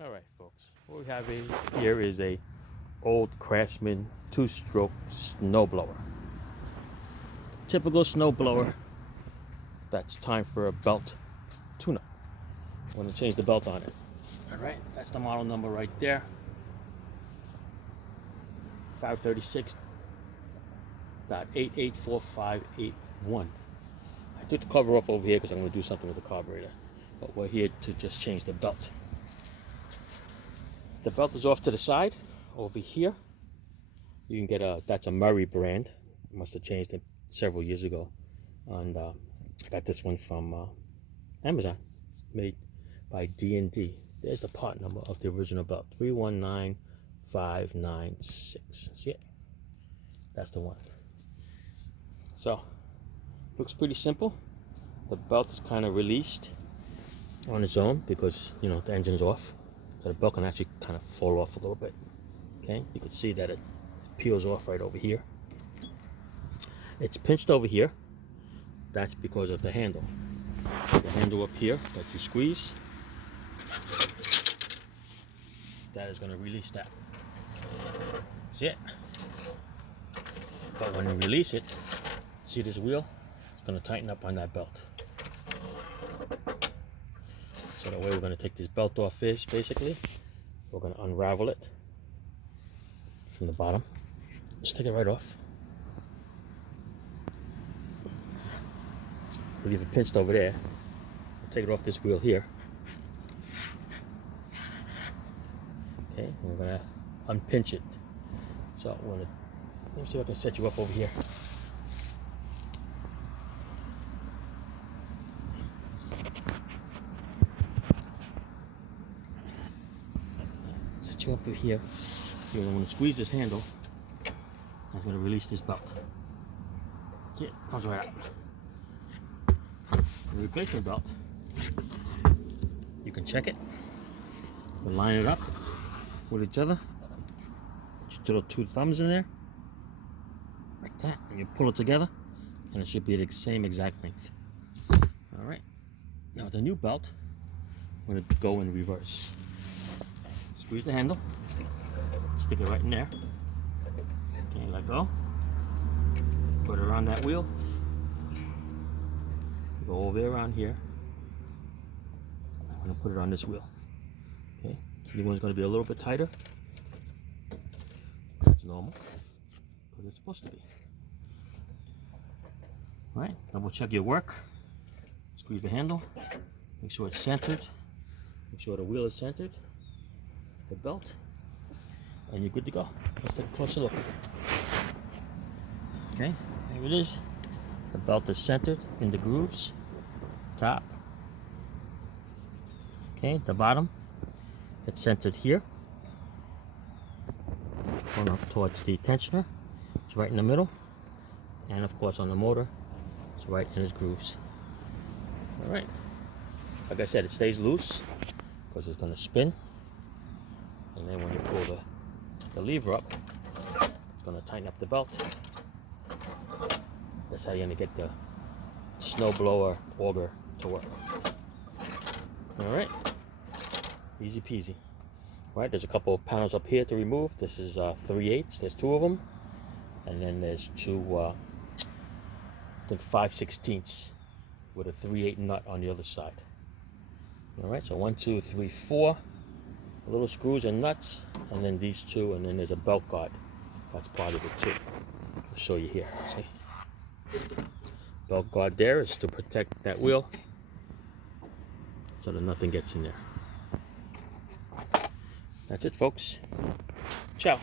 All right, folks. What we have here is a old Craftsman two-stroke snowblower. Typical snowblower. That's time for a belt tune-up. I'm going to change the belt on it. All right, that's the model number right there. 536.884581. I took the cover off over here because I'm going to do something with the carburetor. But we're here to just change the belt. The belt is off to the side over here. You can get that's a Murray brand. Must have changed it several years ago. And I got this one from Amazon. It's made by D&D. There's the part number of the original belt, 319596. See it? That's the one. So, looks pretty simple. The belt is kind of released on its own because, you know, the engine's off. So the belt can actually kind of fall off a little bit. Okay, you can see that it peels off right over here. It's pinched over here. That's because of the handle. The handle up here that you squeeze, that is going to release that. See it? But when you release it, see this wheel? It's going to tighten up on that belt. So the way we're going to take this belt off is basically, we're going to unravel it from the bottom. Just take it right off. Leave it pinched over there. Take it off this wheel here. Okay, we're going to unpinch it. So let me see if I can set you up over here. Set you up over here. You're going to squeeze this handle. That's going to release this belt. See it? Comes right out. The replacement belt, you can check it. You line it up with each other. Put your two thumbs in there, like that, and you pull it together, and it should be the same exact length. All right. Now with the new belt, I'm going to go in reverse. Squeeze the handle, stick it right in there. Okay, let go. Put it around that wheel. Go all the way around here. I'm going to put it on this wheel. Okay, the one's going to be a little bit tighter. That's normal, because it's supposed to be. All right, double check your work. Squeeze the handle. Make sure it's centered. Make sure the wheel is centered. The belt, and you're good to go. Let's take a closer look. Okay, there it is. The belt is centered in the grooves. Top. Okay, the bottom. It's centered here. Going up towards the tensioner. It's right in the middle. And of course on the motor, it's right in its grooves. Alright. Like I said, it stays loose because it's going to spin. And then when you pull the lever up, it's going to tighten up the belt. That's how you're going to get the snowblower auger to work. Alright, easy peasy. Alright, there's a couple of panels up here to remove. This is 3/8, there's two of them. And then there's two, I think 5/16 with a 3/8 nut on the other side. Alright, so 1, 2, 3, 4 little screws and nuts, and then these two, and then there's a belt guard. That's part of it too. I'll show you here, see? Belt guard there is to protect that wheel so that nothing gets in there. That's it, folks. Ciao.